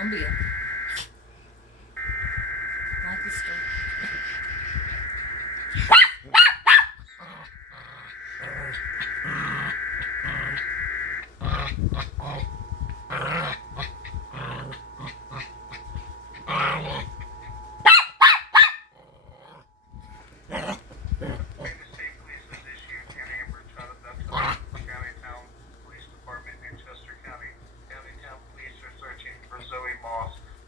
Columbia. Like the story.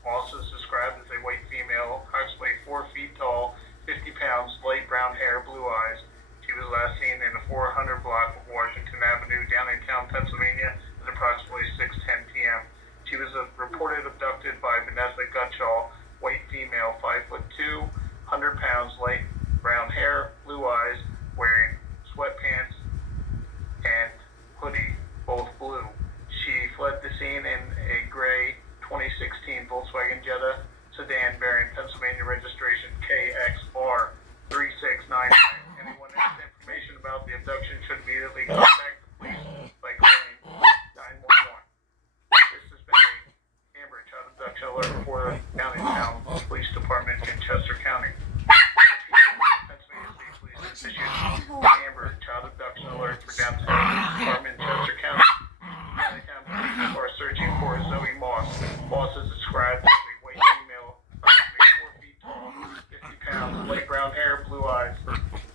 Moss is described as a white female, approximately 4 feet tall, 50 pounds, light brown hair, blue eyes. She was last seen in the 400 block of Washington Avenue, Downingtown, Pennsylvania, at approximately 6:10 p.m. She was reported abducted by Vanessa Gutschall, white female, 5'2", 100 pounds, light brown hair, blue eyes, wearing sweatpants and hoodie, both blue. She fled the scene in a gray 2016 Volkswagen Jetta sedan bearing Pennsylvania registration KXR 3699. Anyone who has information about the abduction should immediately contact the police by calling 911. This has been a Amber Child Abduction Alert for the Downingtown Police Department in Chester County. Pennsylvania State Police has issued an Amber Child Abduction Alert for Downingtown Police Department in Chester County. Downingtown police are searching for Zoe Moss. Moss is described as a white female, approximately 4 feet tall, 50 pounds, light brown hair, blue eyes.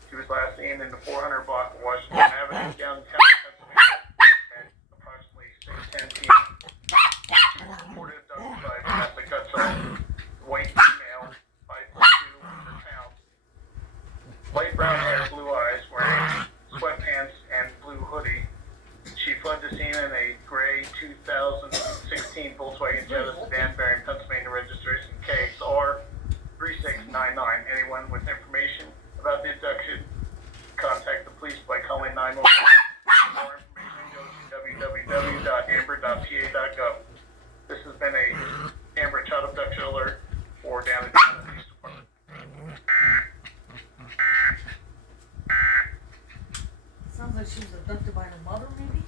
She was last seen in the 400 block of Washington Avenue, downtown Pennsylvania, at approximately 6:10 p.m. She was reported abducted by Vanessa Gutschall, white female, 5'2", 100 pounds, light brown hair, blue eyes, wearing sweatpants and blue hoodie. She fled the scene in a gray 2016 Volkswagen Jetta sedan bearing Pennsylvania registration KXR 3699. Anyone with information about the abduction, contact the police by calling 911. For more information, go to www.amber.pa.gov. This has been a Amber Child Abduction Alert for Downingtown Police Department. Sounds like she was abducted by her mother, maybe?